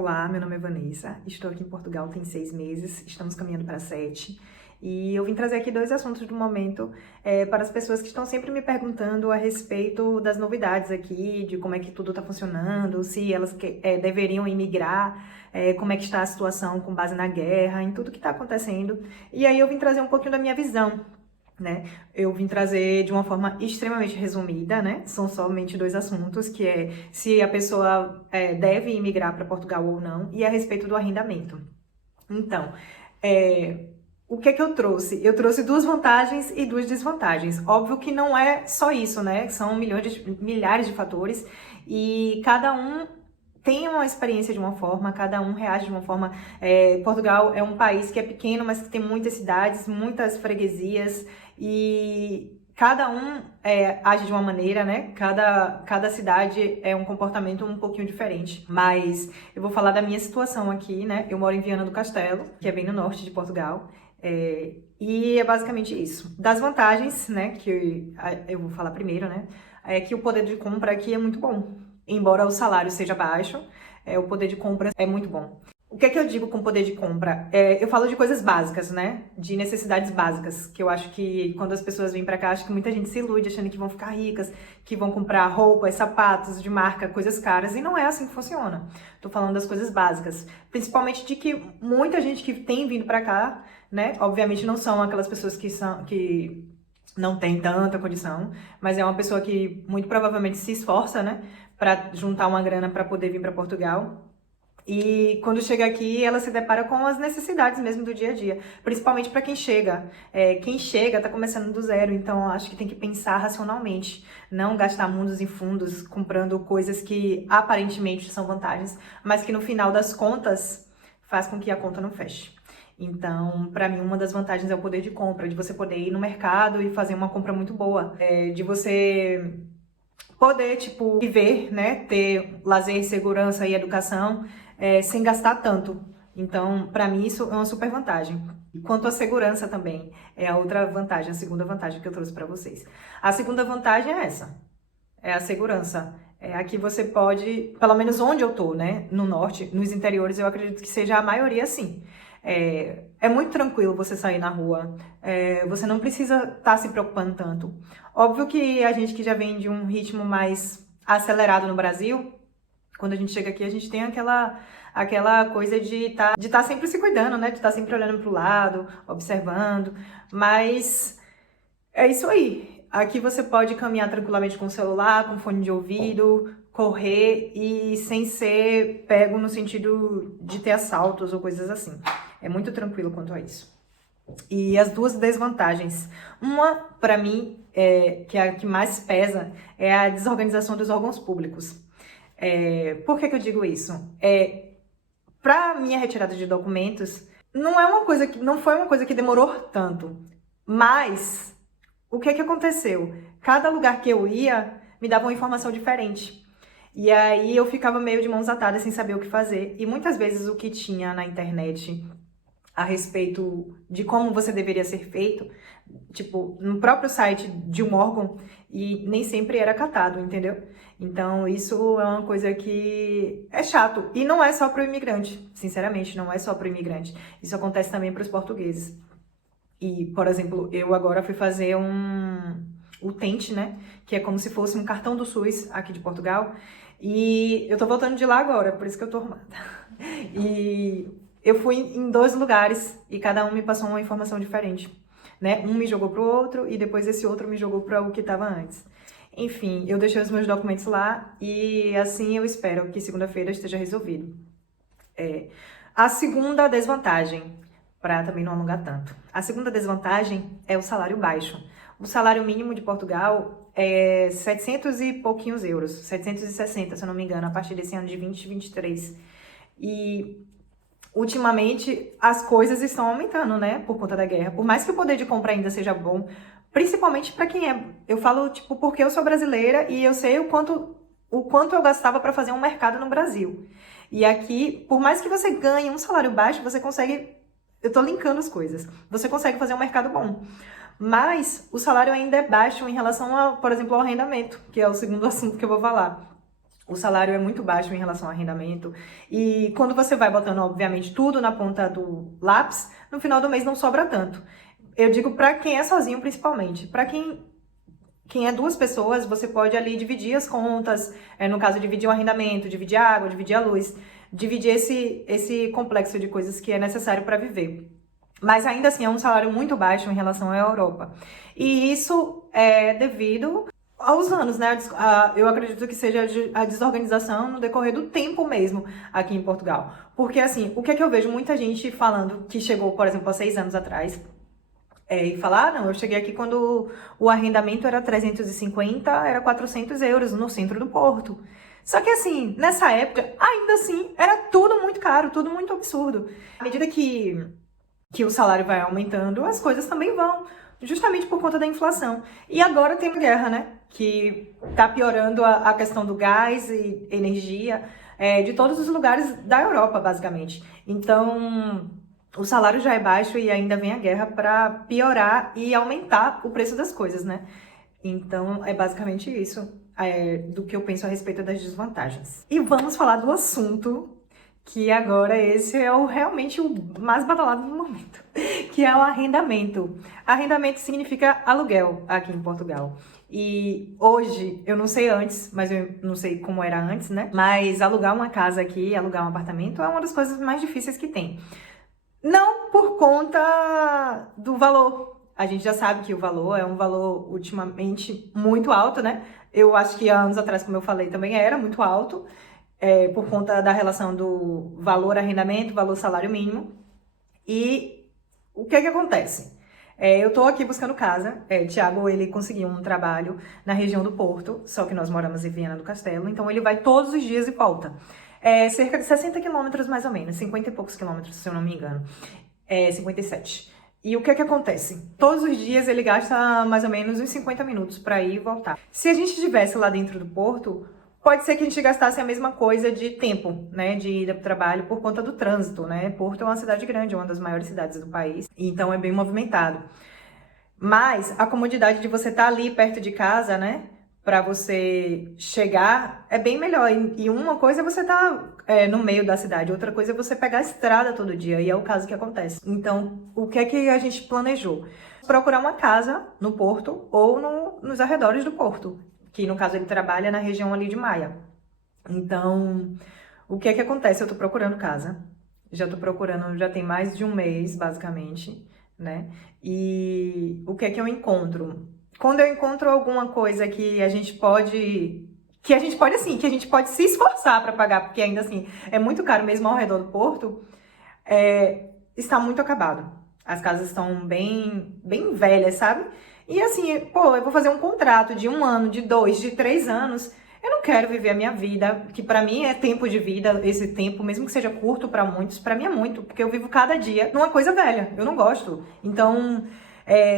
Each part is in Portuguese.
Olá, meu nome é Vanessa, estou aqui em Portugal tem 6 meses, estamos caminhando para 7. E eu vim trazer aqui 2 assuntos do momento para as pessoas que estão sempre me perguntando a respeito das novidades aqui, de como é que tudo está funcionando, se elas deveriam imigrar, como é que está a situação com base na guerra, em tudo que está acontecendo. E aí eu vim trazer um pouquinho da minha visão. Né? Eu vim trazer de uma forma extremamente resumida, né? São somente 2 assuntos, que é se a pessoa deve imigrar para Portugal ou não, e a respeito do arrendamento. Então, o que é que eu trouxe? Eu trouxe 2 vantagens e 2 desvantagens. Óbvio que não é só isso, né? São milhares de fatores, e cada um tem uma experiência de uma forma, cada um reage de uma forma. Portugal é um país que é pequeno, mas que tem muitas cidades, muitas freguesias, e cada um age de uma maneira, né? Cada cidade é um comportamento um pouquinho diferente. Mas eu vou falar da minha situação aqui, né? Eu moro em Viana do Castelo, que é bem no norte de Portugal. E é basicamente isso. Das vantagens, né? Que eu vou falar primeiro, né? É que o poder de compra aqui é muito bom. Embora o salário seja baixo, o poder de compra é muito bom. O que é que eu digo com poder de compra? Eu falo de coisas básicas, né? De necessidades básicas, que eu acho que quando as pessoas vêm pra cá, acho que muita gente se ilude achando que vão ficar ricas, que vão comprar roupas, sapatos de marca, coisas caras, e não é assim que funciona. Tô falando das coisas básicas, principalmente de que muita gente que tem vindo pra cá, né? Obviamente não são aquelas pessoas que não tem tanta condição, mas é uma pessoa que muito provavelmente se esforça, né, para juntar uma grana para poder vir para Portugal. E quando chega aqui, ela se depara com as necessidades mesmo do dia a dia, principalmente para quem chega. Quem chega está começando do zero, então acho que tem que pensar racionalmente, não gastar mundos e fundos comprando coisas que aparentemente são vantagens, mas que no final das contas faz com que a conta não feche. Então, para mim, uma das vantagens é o poder de compra, de você poder ir no mercado e fazer uma compra muito boa, de você poder, tipo, viver, né, ter lazer, segurança e educação, sem gastar tanto. Então, para mim, isso é uma super vantagem. Quanto à segurança também, é a outra vantagem, a segunda vantagem que eu trouxe para vocês. A segunda vantagem é essa, é a segurança. Aqui você pode, pelo menos onde eu tô, né, no norte, nos interiores, eu acredito que seja a maioria sim. É muito tranquilo você sair na rua, você não precisa estar se preocupando tanto. Óbvio que a gente que já vem de um ritmo mais acelerado no Brasil, quando a gente chega aqui, a gente tem aquela coisa de tá sempre se cuidando, né? De estar sempre olhando para o lado, observando. Mas é isso aí. Aqui você pode caminhar tranquilamente com o celular, com fone de ouvido, correr e sem ser pego no sentido de ter assaltos ou coisas assim. É muito tranquilo quanto a isso. E as 2 desvantagens. Uma, para mim, que é a que mais pesa, é a desorganização dos órgãos públicos. Por que eu digo isso? Para minha retirada de documentos, não foi uma coisa que demorou tanto. Mas o que aconteceu? Cada lugar que eu ia me dava uma informação diferente. E aí eu ficava meio de mãos atadas sem saber o que fazer. E muitas vezes o que tinha na internet a respeito de como você deveria ser feito, tipo, no próprio site de um órgão, e nem sempre era catado, entendeu? Então, isso é uma coisa que é chato. E não é só para o imigrante, sinceramente, não é só para o imigrante. Isso acontece também para os portugueses. E, por exemplo, eu agora fui fazer o Tente, né? Que é como se fosse um cartão do SUS aqui de Portugal. E eu tô voltando de lá agora, por isso que eu tô arrumada. E eu fui em 2 lugares e cada um me passou uma informação diferente, né? Um me jogou pro outro e depois esse outro me jogou para o que estava antes. Enfim, eu deixei os meus documentos lá e assim eu espero que segunda-feira esteja resolvido. A segunda desvantagem, para também não alongar tanto. A segunda desvantagem é o salário baixo. O salário mínimo de Portugal é 700 e pouquinhos euros, 760, se eu não me engano, a partir desse ano de 2023. E ultimamente as coisas estão aumentando, né, por conta da guerra. Por mais que o poder de compra ainda seja bom, principalmente para quem é. Eu falo, tipo, porque eu sou brasileira e eu sei o quanto eu gastava para fazer um mercado no Brasil. E aqui, por mais que você ganhe um salário baixo, você consegue. Eu tô linkando as coisas. Você consegue fazer um mercado bom. Mas o salário ainda é baixo em relação, por exemplo, ao arrendamento, que é o segundo assunto que eu vou falar. O salário é muito baixo em relação ao arrendamento. E quando você vai botando, obviamente, tudo na ponta do lápis, no final do mês não sobra tanto. Eu digo para quem é sozinho, principalmente. Para quem é duas pessoas, você pode ali dividir as contas, no caso, dividir o arrendamento, dividir a água, dividir a luz, dividir esse complexo de coisas que é necessário para viver. Mas ainda assim é um salário muito baixo em relação à Europa. E isso é devido aos anos, né? Eu acredito que seja a desorganização no decorrer do tempo mesmo aqui em Portugal. Porque, assim, o que é que eu vejo muita gente falando que chegou, por exemplo, há 6 anos atrás, e falar, não, eu cheguei aqui quando o arrendamento era 350, era 400 euros no centro do Porto. Só que, assim, nessa época, ainda assim, era tudo muito caro, tudo muito absurdo. À medida que o salário vai aumentando, as coisas também vão, justamente por conta da inflação. E agora tem guerra, né? Que tá piorando a questão do gás e energia, de todos os lugares da Europa, basicamente. Então, o salário já é baixo e ainda vem a guerra para piorar e aumentar o preço das coisas, né? Então, é basicamente isso, do que eu penso a respeito das desvantagens. E vamos falar do assunto que agora esse é realmente o mais badalado no momento, que é o arrendamento. Arrendamento significa aluguel aqui em Portugal. E hoje, eu não sei antes, mas eu não sei como era antes, né? Mas alugar uma casa aqui, alugar um apartamento é uma das coisas mais difíceis que tem. Não por conta do valor. A gente já sabe que o valor é um valor ultimamente muito alto, né? Eu acho que há anos atrás, como eu falei, também era muito alto. Por conta da relação do valor arrendamento, valor salário mínimo. E o que acontece? Eu tô aqui buscando casa. Tiago, ele conseguiu um trabalho na região do Porto, só que nós moramos em Viana do Castelo, então ele vai todos os dias e volta. Cerca de 60 quilômetros mais ou menos, 50 e poucos quilômetros, se eu não me engano. 57. E o que acontece? Todos os dias ele gasta mais ou menos uns 50 minutos para ir e voltar. Se a gente estivesse lá dentro do Porto, pode ser que a gente gastasse a mesma coisa de tempo, né, de ida para o trabalho por conta do trânsito, né? Porto é uma cidade grande, uma das maiores cidades do país, então é bem movimentado. Mas a comodidade de você estar ali perto de casa, né, para você chegar é bem melhor. E uma coisa é você estar no meio da cidade, outra coisa é você pegar a estrada todo dia, e é o caso que acontece. Então, o que é que a gente planejou? Procurar uma casa no Porto ou nos arredores do Porto, que no caso ele trabalha na região ali de Maia. Então, o que é que acontece? Eu tô procurando casa, já tem mais de um mês, basicamente, né? E o que é que eu encontro? Quando eu encontro alguma coisa que a gente pode se esforçar para pagar, porque ainda assim é muito caro mesmo ao redor do Porto, está muito acabado. As casas estão bem, bem velhas, sabe? E assim, pô, eu vou fazer um contrato de 1 ano, de 2, de 3 anos. Eu não quero viver a minha vida, que pra mim é tempo de vida, esse tempo, mesmo que seja curto pra muitos, pra mim é muito, porque eu vivo cada dia numa coisa velha, eu não gosto. Então,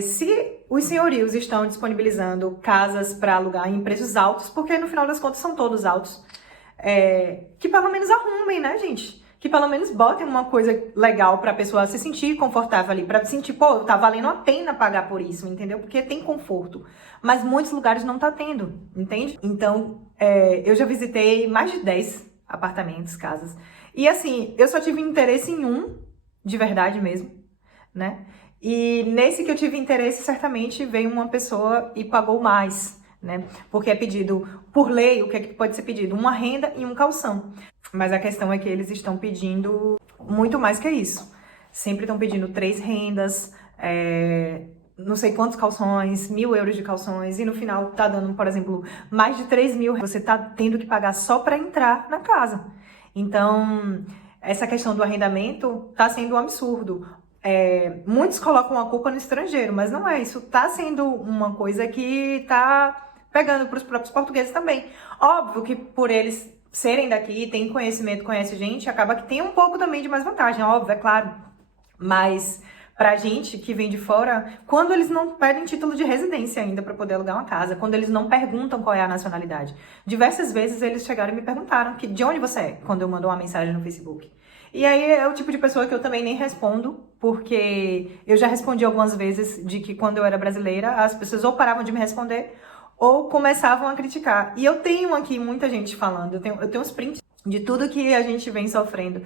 se os senhorios estão disponibilizando casas pra alugar em preços altos, porque no final das contas são todos altos, que pelo menos arrumem, né, gente? Que pelo menos botem uma coisa legal pra pessoa se sentir confortável ali, pra sentir, pô, tá valendo a pena pagar por isso, entendeu? Porque tem conforto. Mas muitos lugares não tá tendo, entende? Então, eu já visitei mais de 10 apartamentos, casas. E assim, eu só tive interesse em um, de verdade mesmo, né? E nesse que eu tive interesse, certamente veio uma pessoa e pagou mais, né? Porque é pedido, por lei, o que é que pode ser pedido? Uma renda e um calção. Mas a questão é que eles estão pedindo muito mais que isso. Sempre estão pedindo 3 rendas, não sei quantos calções, 1.000 euros de calções, e no final tá dando, por exemplo, mais de 3.000. Você tá tendo que pagar só para entrar na casa. Então, essa questão do arrendamento tá sendo um absurdo. Muitos colocam a culpa no estrangeiro, mas não é isso. Tá sendo uma coisa que tá pegando para os próprios portugueses também. Óbvio que por eles serem daqui, têm conhecimento, conhece gente, acaba que tem um pouco também de mais vantagem, óbvio, é claro. Mas pra gente que vem de fora, quando eles não pedem título de residência ainda para poder alugar uma casa, quando eles não perguntam qual é a nacionalidade. Diversas vezes eles chegaram e me perguntaram de onde você é, quando eu mando uma mensagem no Facebook. E aí é o tipo de pessoa que eu também nem respondo, porque eu já respondi algumas vezes de que quando eu era brasileira, as pessoas ou paravam de me responder, ou começavam a criticar. E eu tenho aqui muita gente falando, eu tenho uns prints de tudo que a gente vem sofrendo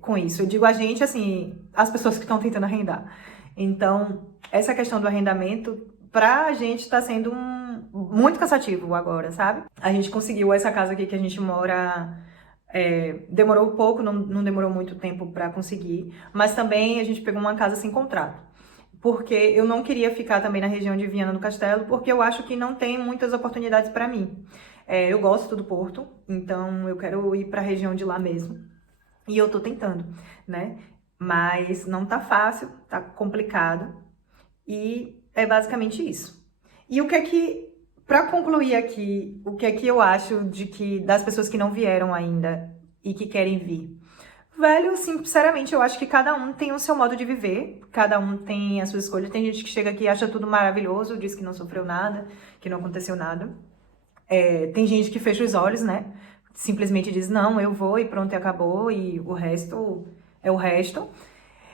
com isso. Eu digo a gente, assim, as pessoas que estão tentando arrendar. Então, essa questão do arrendamento, pra gente tá sendo muito cansativo agora, sabe? A gente conseguiu essa casa aqui que a gente mora, demorou pouco, não demorou muito tempo pra conseguir, mas também a gente pegou uma casa sem contrato. Porque eu não queria ficar também na região de Viana do Castelo, porque eu acho que não tem muitas oportunidades pra mim. Eu gosto do Porto, então eu quero ir pra região de lá mesmo. E eu tô tentando, né? Mas não tá fácil, tá complicado. E é basicamente isso. E o que é que, pra concluir aqui, o que é que eu acho das pessoas que não vieram ainda e que querem vir? Velho, sinceramente, eu acho que cada um tem o seu modo de viver, cada um tem a sua escolha. Tem gente que chega aqui e acha tudo maravilhoso, diz que não sofreu nada, que não aconteceu nada. Tem gente que fecha os olhos, né? Simplesmente diz, não, eu vou e pronto, e acabou, e o resto é o resto.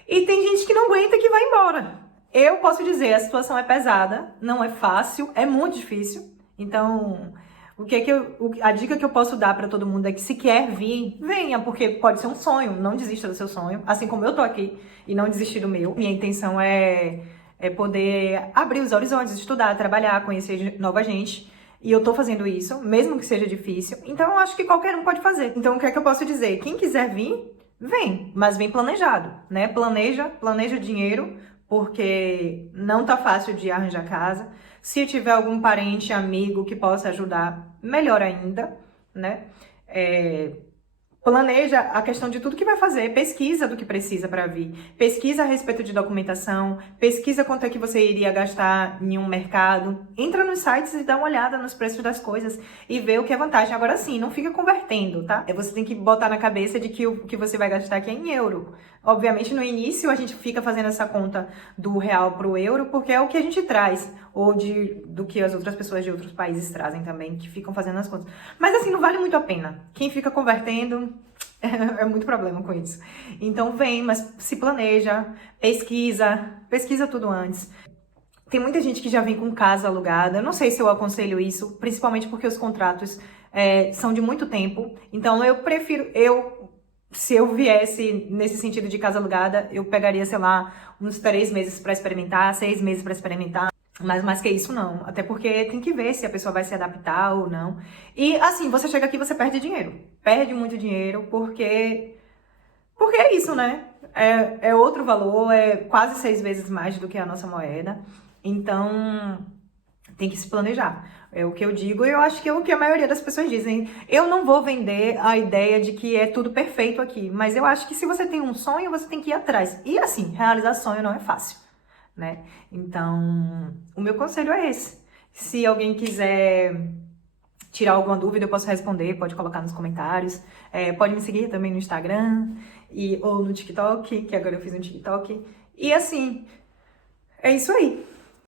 E tem gente que não aguenta e que vai embora. Eu posso dizer, a situação é pesada, não é fácil, é muito difícil. Então, a dica que eu posso dar pra todo mundo é que se quer vir, venha, porque pode ser um sonho, não desista do seu sonho. Assim como eu tô aqui e não desisti do meu. Minha intenção é poder abrir os horizontes, estudar, trabalhar, conhecer nova gente. E eu tô fazendo isso, mesmo que seja difícil. Então, eu acho que qualquer um pode fazer. Então, o que é que eu posso dizer? Quem quiser vir, vem, mas vem planejado, né? Planeja dinheiro, porque não tá fácil de arranjar casa. Se tiver algum parente, amigo que possa ajudar, melhor ainda, né? Planeja a questão de tudo que vai fazer, pesquisa do que precisa para vir, pesquisa a respeito de documentação, pesquisa quanto é que você iria gastar em um mercado, entra nos sites e dá uma olhada nos preços das coisas e vê o que é vantagem. Agora sim, não fica convertendo, tá? Você tem que botar na cabeça de que o que você vai gastar aqui é em euro. Obviamente, no início, a gente fica fazendo essa conta do real pro euro, porque é o que a gente traz, ou do que as outras pessoas de outros países trazem também, que ficam fazendo as contas. Mas assim, não vale muito a pena. Quem fica convertendo é muito problema com isso. Então vem, mas se planeja, pesquisa tudo antes. Tem muita gente que já vem com casa alugada. Eu não sei se eu aconselho isso, principalmente porque os contratos são de muito tempo. Então eu prefiro, se eu viesse nesse sentido de casa alugada, eu pegaria, sei lá, uns 3 meses para experimentar, 6 meses para experimentar. Mas mais que isso, não. Até porque tem que ver se a pessoa vai se adaptar ou não. E assim, você chega aqui e você perde dinheiro. Perde muito dinheiro porque é isso, né? É outro valor, é quase 6 vezes mais do que a nossa moeda. Então, tem que se planejar. É o que eu digo e eu acho que é o que a maioria das pessoas dizem. Eu não vou vender a ideia de que é tudo perfeito aqui, mas eu acho que se você tem um sonho, você tem que ir atrás. E assim, realizar sonho não é fácil, né? Então, o meu conselho é esse. Se alguém quiser tirar alguma dúvida, eu posso responder, pode colocar nos comentários. Pode me seguir também no Instagram ou no TikTok, que agora eu fiz um TikTok. E assim, é isso aí.